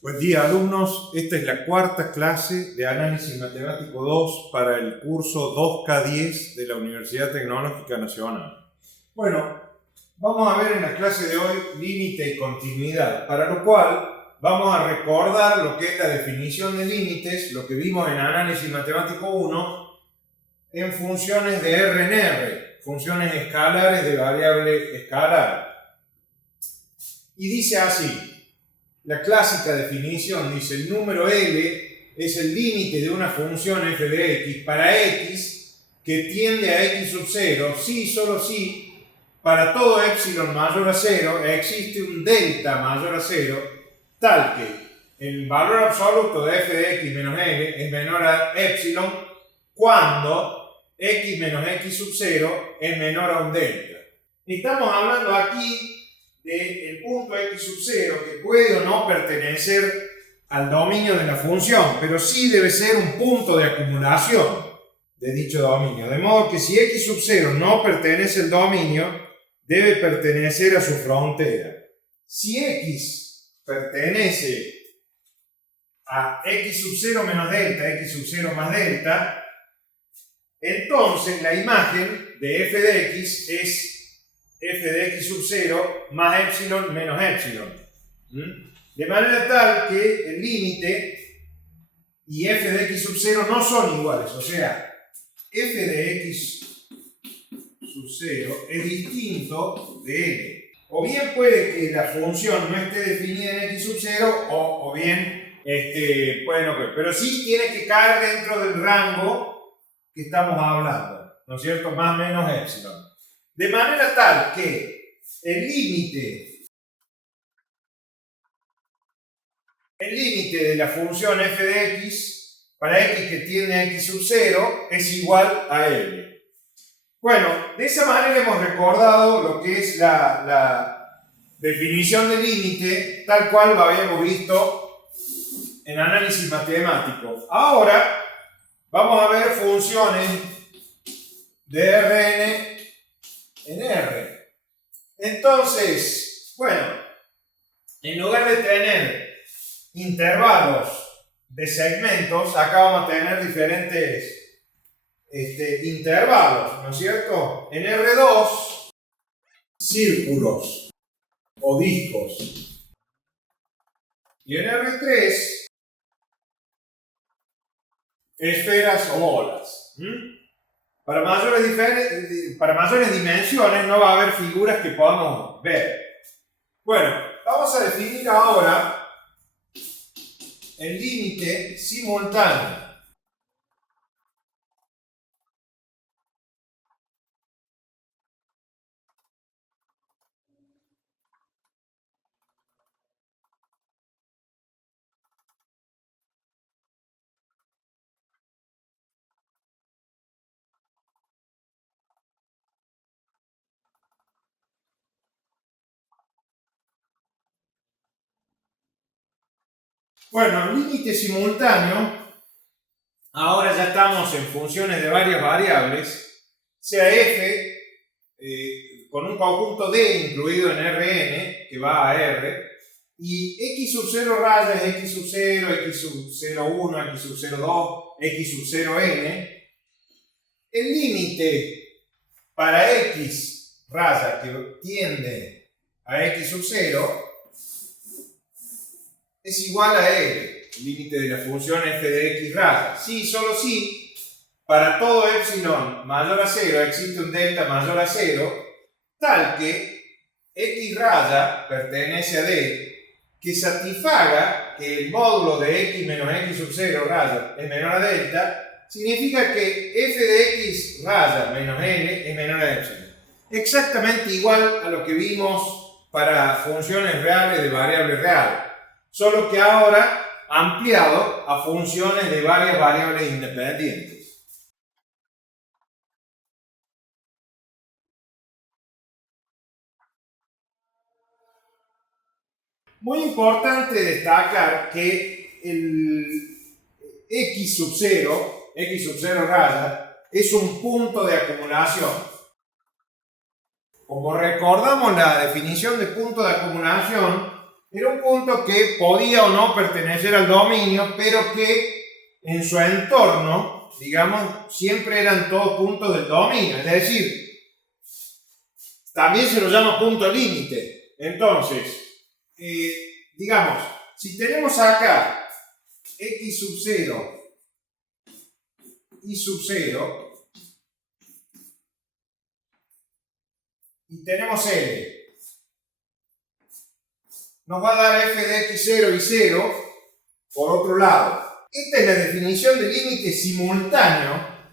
Buen día, alumnos. Esta es la cuarta clase de Análisis Matemático 2 para el curso 2K10 de la Universidad Tecnológica Nacional. Bueno, vamos a ver en la clase de hoy límite y continuidad, para lo cual vamos a recordar lo que es la definición de límites, lo que vimos en Análisis Matemático 1, en funciones de R en R, funciones escalares de variable escalar. Y dice así. La clásica definición dice: el número L es el límite de una función f de x para x que tiende a x sub 0 si y solo si para todo epsilon mayor a 0 existe un delta mayor a 0 tal que el valor absoluto de f de x menos L es menor a epsilon cuando x menos x sub 0 es menor a un delta. Estamos hablando aquí del punto x sub 0 que puede o no pertenecer al dominio de la función, pero sí debe ser un punto de acumulación de dicho dominio. De modo que si x sub 0 no pertenece al dominio, debe pertenecer a su frontera. Si x pertenece a x sub 0 menos delta, x sub 0 más delta, entonces la imagen de f de x es f de x sub 0 más epsilon menos epsilon. De manera tal que el límite y f de x sub 0 no son iguales. O sea, f de x sub 0 es distinto de L. O bien puede que la función no esté definida en x sub 0 o bien, pero sí tiene que caer dentro del rango que estamos hablando, ¿no es cierto? Más o menos epsilon. De manera tal que el límite de la función f de x para x que tiende a x sub 0 es igual a L. Bueno, de esa manera hemos recordado lo que es la definición de límite tal cual lo habíamos visto en análisis matemático. Ahora vamos a ver funciones de Rn en R. Entonces, bueno, en lugar de tener intervalos de segmentos, acá vamos a tener diferentes intervalos, ¿no es cierto? En R2, círculos o discos. Y en R3, esferas o bolas. Para mayores dimensiones no va a haber figuras que podamos ver. Bueno, vamos a definir ahora el límite simultáneo. Bueno, límite simultáneo, ahora ya estamos en funciones de varias variables, sea f con un conjunto d incluido en Rn, que va a R, y x sub 0 raya es x sub 0, x sub 0, 1, x sub 0, 2, x sub 0, n. El límite para x raya que tiende a x sub 0 es igual a L, el límite de la función f de x raya. Si, solo si, para todo epsilon mayor a 0 existe un delta mayor a 0, tal que x raya pertenece a D, que satisfaga que el módulo de x menos x sub 0 raya es menor a delta, significa que f de x raya menos n es menor a epsilon. Exactamente igual a lo que vimos para funciones reales de variable real. Solo que ahora ampliado a funciones de varias variables independientes. Muy importante destacar que el x sub 0 raya, es un punto de acumulación. Como recordamos la definición de punto de acumulación, Era un punto que podía o no pertenecer al dominio, pero que en su entorno, digamos, siempre eran todos puntos del dominio. Es decir, también se lo llama punto límite. Entonces, digamos, si tenemos acá x sub 0, y sub 0, y tenemos L, nos va a dar f de x0 y 0 por otro lado. Esta es la definición de límite simultáneo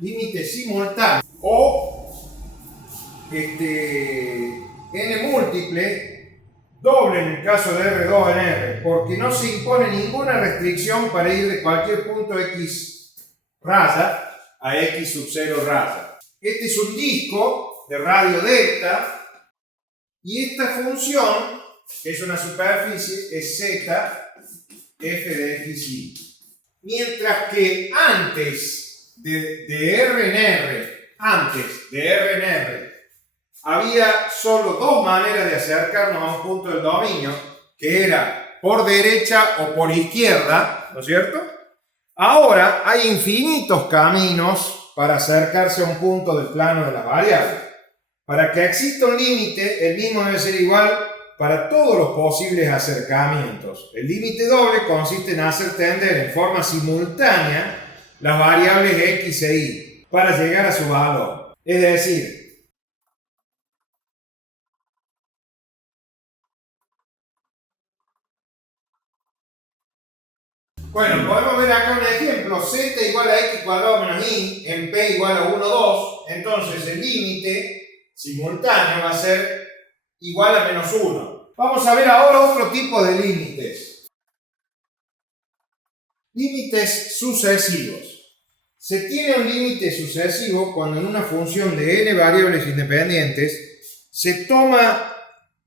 o n múltiple, doble en el caso de R2 en R, porque no se impone ninguna restricción para ir de cualquier punto x raya a x sub 0 raya. Este es un disco de radio delta y esta función, que es una superficie, es z f de xy. Mientras que antes de R en R, había solo dos maneras de acercarnos a un punto del dominio, que era por derecha o por izquierda, ¿no es cierto? Ahora hay infinitos caminos para acercarse a un punto del plano de las variables. Para que exista un límite, el mismo debe ser igual para todos los posibles acercamientos. El límite doble consiste en hacer tender en forma simultánea las variables x e y para llegar a su valor. Es decir, bueno, podemos ver acá un ejemplo, z igual a x cuadrado menos y en p igual a 1, 2, entonces el límite simultáneo va a ser igual a menos 1. Vamos a ver ahora otro tipo de límites. Límites sucesivos. Se tiene un límite sucesivo cuando en una función de n variables independientes se toma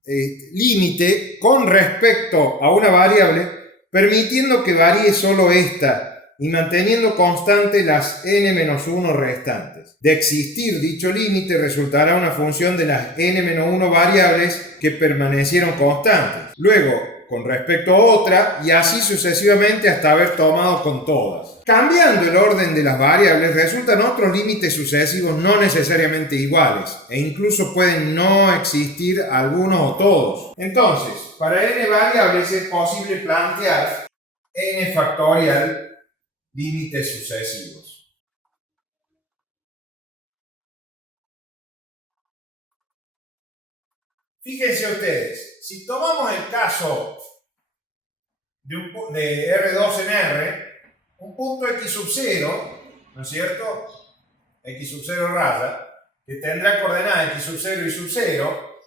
límite con respecto a una variable, permitiendo que varíe solo esta y manteniendo constante las n-1 restantes. De existir dicho límite resultará una función de las n-1 variables que permanecieron constantes. Luego, con respecto a otra, y así sucesivamente hasta haber tomado con todas. Cambiando el orden de las variables, resultan otros límites sucesivos no necesariamente iguales, e incluso pueden no existir algunos o todos. Entonces, para n variables es posible plantear n factorial límites sucesivos. Fíjense ustedes, si tomamos el caso de R2 en R, un punto x sub 0, ¿no es cierto? X sub 0 raya, que tendrá coordenadas x sub 0 y sub 0,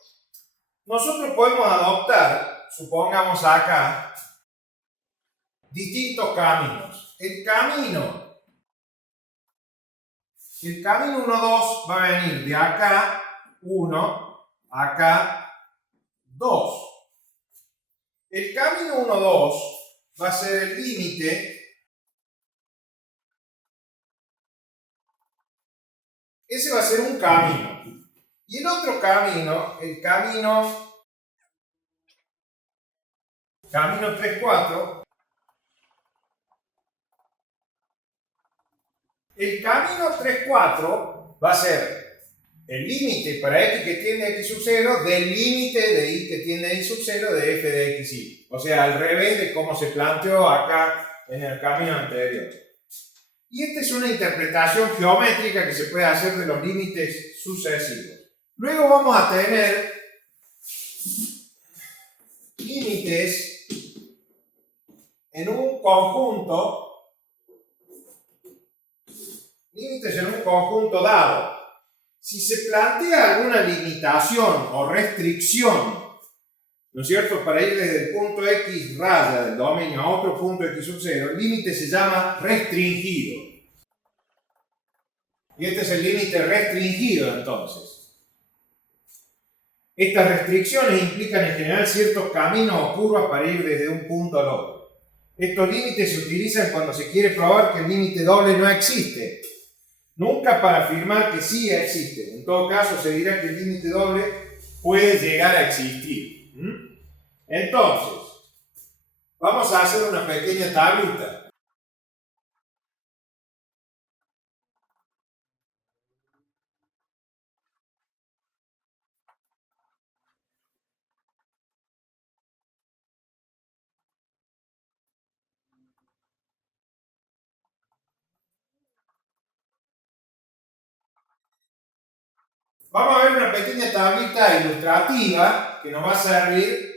nosotros podemos adoptar, supongamos acá, distintos caminos. El camino 1, 2 va a venir de acá 1, acá 2. El camino 1, 2 va a ser el límite. Ese va a ser un camino. Y el otro camino, el camino 3, 4, el camino 3, 4 va a ser el límite para x que tiende a x sub 0 del límite de y que tiende a y sub 0 de f de xy. O sea, al revés de cómo se planteó acá en el camino anterior. Y esta es una interpretación geométrica que se puede hacer de los límites sucesivos. Luego vamos a tener límites en un conjunto dado. Si se plantea alguna limitación o restricción, ¿no es cierto?, para ir desde el punto x raya del dominio a otro punto x sub 0, el límite se llama restringido. Y este es el límite restringido entonces. Estas restricciones implican en general ciertos caminos o curvas para ir desde un punto al otro. Estos límites se utilizan cuando se quiere probar que el límite doble no existe. Nunca para afirmar que sí existe. En todo caso, se dirá que el límite doble puede llegar a existir. Entonces, Vamos a hacer una pequeña tablita. Vamos a ver una pequeña tablita ilustrativa que nos va a servir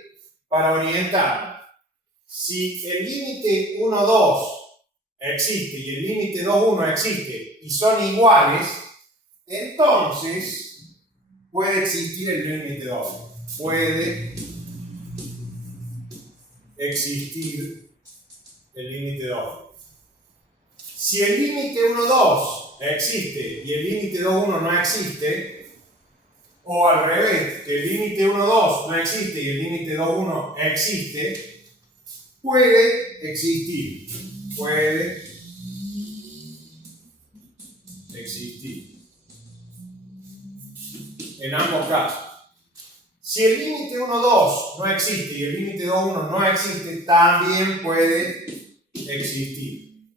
para orientar. Si el límite 1, 2 existe y el límite 2, 1 existe y son iguales, entonces puede existir el límite doble. Puede existir el límite doble. Si el límite 1, 2 existe y el límite 2, 1 no existe, o al revés, que el límite 1, 2 no existe y el límite 2, 1 existe, puede existir. Puede existir. En ambos casos. Si el límite 1, 2 no existe y el límite 2, 1 no existe, también puede existir.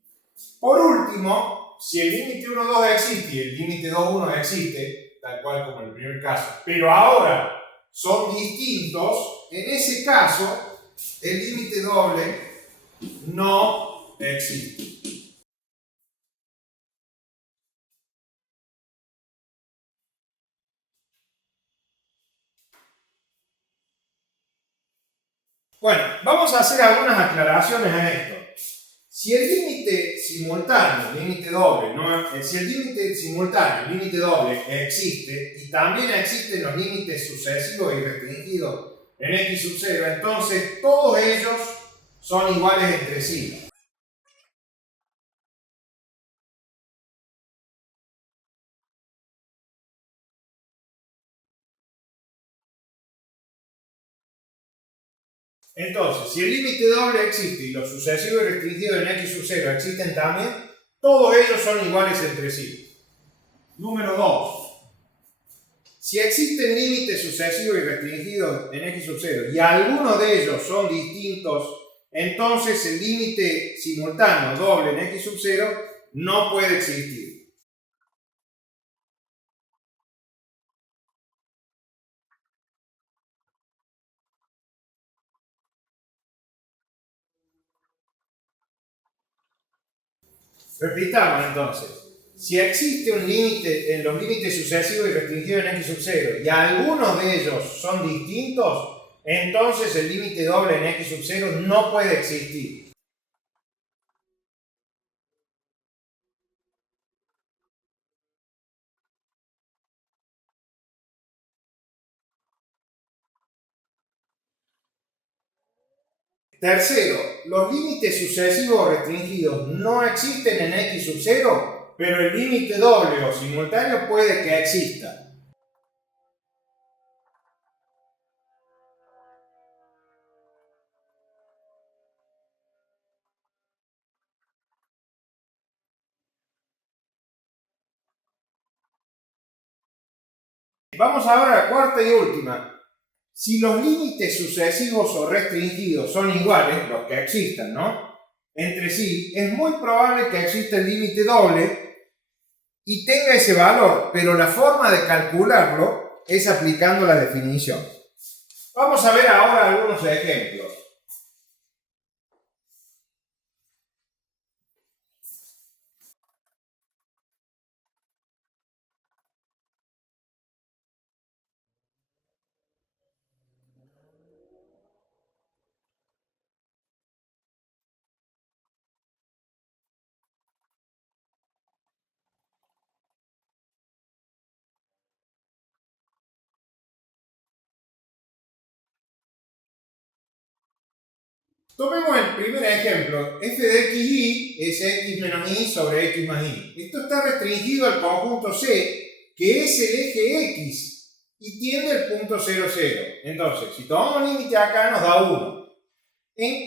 Por último, si el límite 1, 2 existe y el límite 2, 1 existe, tal cual como en el primer caso, pero ahora son distintos, en ese caso el límite doble no existe. Bueno, vamos a hacer algunas aclaraciones a esto. Si el límite simultáneo, el límite doble, si el límite simultáneo, el límite doble existe y también existen los límites sucesivos y restringidos en x sub 0, entonces todos ellos son iguales entre sí. Entonces, si el límite doble existe y los sucesivos y restringidos en x sub 0 existen también, todos ellos son iguales entre sí. Número 2. Si existen límites sucesivos y restringidos en x sub 0 y algunos de ellos son distintos, entonces el límite simultáneo doble en x sub 0 no puede existir. Repitamos entonces. Si existe un límite en los límites sucesivos y restringidos en x sub 0 y algunos de ellos son distintos, entonces el límite doble en x sub 0 no puede existir. Tercero, los límites sucesivos o restringidos no existen en x sub 0, pero el límite doble o simultáneo puede que exista. Vamos ahora a la cuarta y última. Si los límites sucesivos o restringidos son iguales, los que existan, ¿no?, entre sí, es muy probable que exista el límite doble y tenga ese valor, pero la forma de calcularlo es aplicando la definición. Vamos a ver ahora algunos ejemplos. Tomemos el primer ejemplo. F de xy es x menos y sobre x más y. Esto está restringido al conjunto C, que es el eje x, y tiende al punto 0, 0. Entonces, si tomamos límite acá, nos da 1. En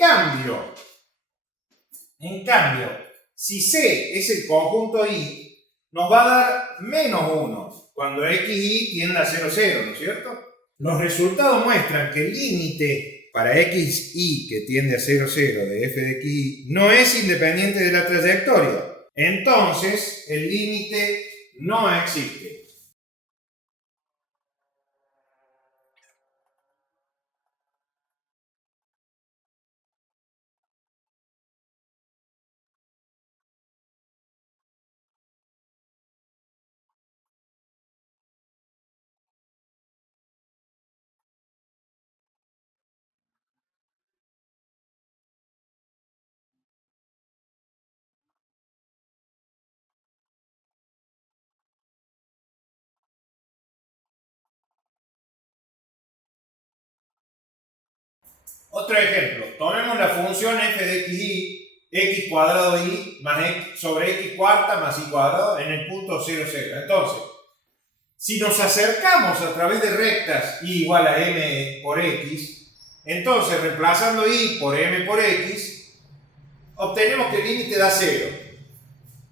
cambio, si C es el conjunto y, nos va a dar menos 1, cuando xy tiende a 0, 0, ¿no es cierto? Los resultados muestran que el límite para xy que tiende a 0, 0 de f de xy no es independiente de la trayectoria, entonces el límite no existe. Otro ejemplo, tomemos la función f de xy, x cuadrado y más x sobre x cuarta más y cuadrado en el punto 0, 0. Entonces, si nos acercamos a través de rectas y igual a m por x, entonces reemplazando y por m por x, obtenemos que el límite da 0.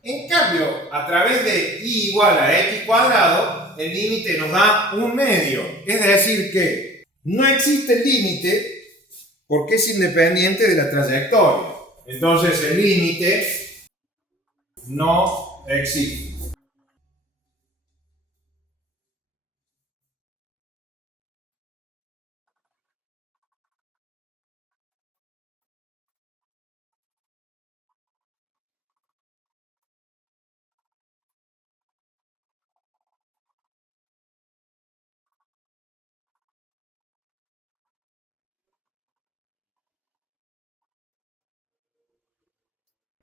En cambio, a través de y igual a x cuadrado, el límite nos da 1/2. Es decir que no existe el límite porque es independiente de la trayectoria. Entonces el límite no existe.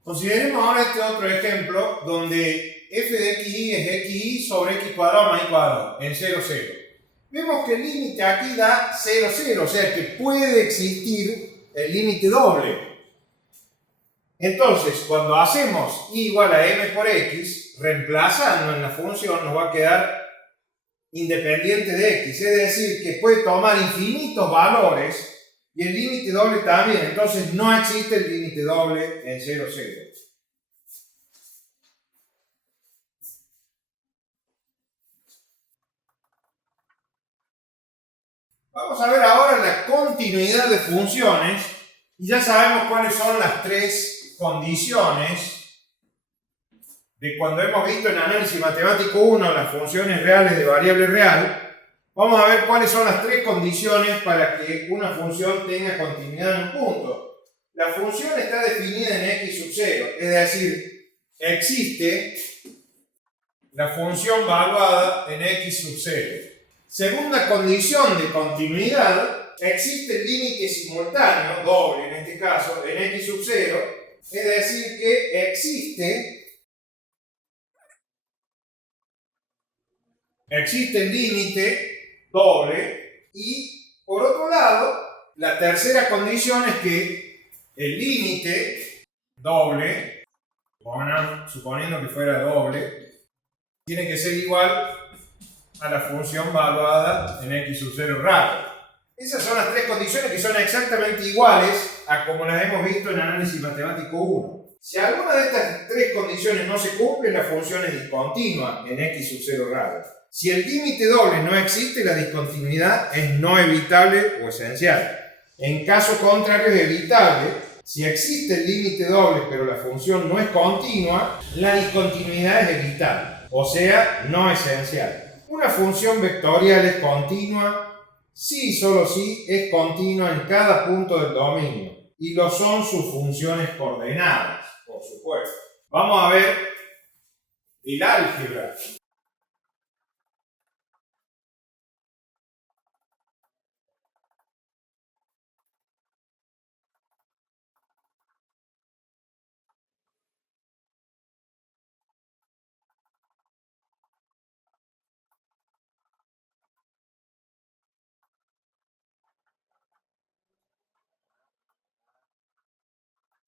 Consideremos ahora este otro ejemplo donde f de xy es xy sobre x cuadrado más y cuadrado en 0, 0. Vemos que el límite aquí da 0, 0, o sea que puede existir el límite doble. Entonces, cuando hacemos y igual a m por x, reemplazando en la función nos va a quedar independiente de x, es decir, que puede tomar infinitos valores y el límite doble también, entonces no existe el límite doble en 0, 0. Vamos a ver ahora la continuidad de funciones y ya sabemos cuáles son las tres condiciones de cuando hemos visto en análisis matemático 1 las funciones reales de variable real. Vamos a ver cuáles son las tres condiciones para que una función tenga continuidad en un punto. La función está definida en x sub 0, es decir, existe la función valuada en x sub 0. Segunda condición de continuidad, existe el límite simultáneo, doble en este caso, en x sub 0, es decir, que existe el límite doble y, por otro lado, la tercera condición es que el límite doble, suponiendo que fuera doble, tiene que ser igual a la función valuada en x sub 0 radio. Esas son las tres condiciones que son exactamente iguales a como las hemos visto en análisis matemático 1. Si alguna de estas tres condiciones no se cumple, la función es discontinua en x sub 0 radio. Si el límite doble no existe, la discontinuidad es no evitable o esencial. En caso contrario es evitable. Si existe el límite doble pero la función no es continua, la discontinuidad es evitable, o sea, no esencial. Una función vectorial es continua si y solo si es continua en cada punto del dominio, y lo son sus funciones coordenadas, por supuesto. Vamos a ver el álgebra.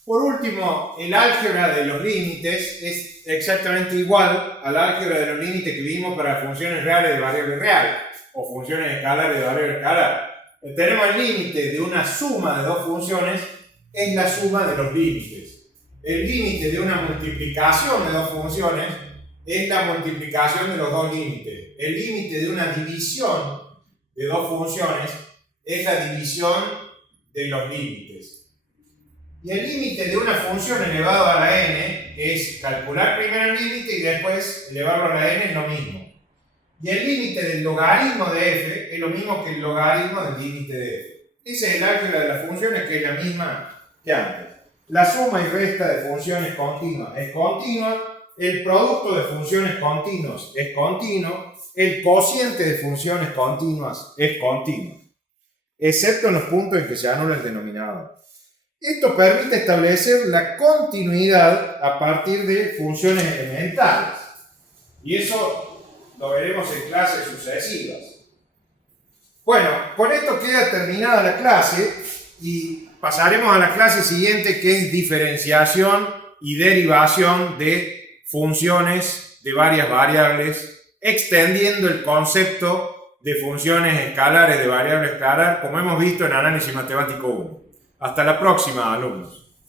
Por último, el álgebra de los límites es exactamente igual al álgebra de los límites que vimos para funciones reales de variable real o funciones escalares de variable escalar. Tenemos el límite de una suma de dos funciones es la suma de los límites. El límite de una multiplicación de dos funciones es la multiplicación de los dos límites. El límite de una división de dos funciones es la división de los límites. Y el límite de una función elevado a la n es calcular primero el límite y después elevarlo a la n, es lo mismo. Y el límite del logaritmo de f es lo mismo que el logaritmo del límite de f. Ese es el álgebra de las funciones, que es la misma que antes. La suma y resta de funciones continuas es continua, el producto de funciones continuas es continuo, el cociente de funciones continuas es continuo, excepto en los puntos en que se anula el denominador. Esto permite establecer la continuidad a partir de funciones elementales. Y eso lo veremos en clases sucesivas. Bueno, con esto queda terminada la clase y pasaremos a la clase siguiente, que es diferenciación y derivación de funciones de varias variables, extendiendo el concepto de funciones escalares de variable escalar, como hemos visto en Análisis Matemático 1. Hasta la próxima, alumnos.